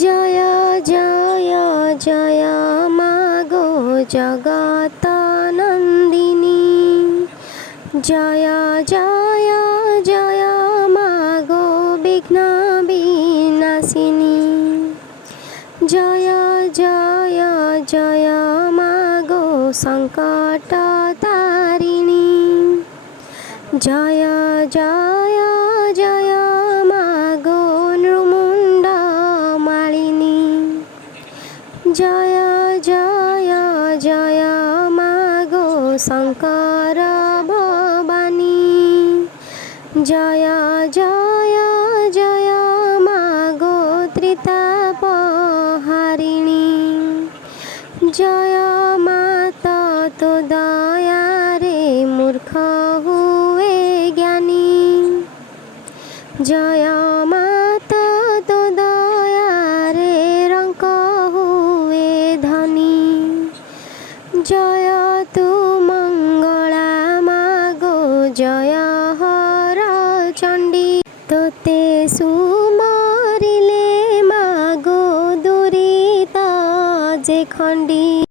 জয় জয় জয় মাগো জগত নন্দিনী। জয় জয় জয় মাগো বিঘ্ন বিনাশিনী। জয় জয় জয় মাগো সংকট তারিণী। জয় জয় জয় মাগো নৃমুণ্ড মালিনী। জয় জয় জয় মাগো শঙ্কর ভবানী। জয় জয় জয় মাগো ত্রিতাপহারিণী। জয় মাতা তো দয়ারে মূর্খ হুয়ে জ্ঞানী। জয় মাতা তো দয়ারে রঙ্ক হুয়ে ধনী। জয় তু মঙ্গলা মাগো জয় হর চণ্ডী। তোতে সুমরিলে মাগো দুরিত যে খণ্ডী।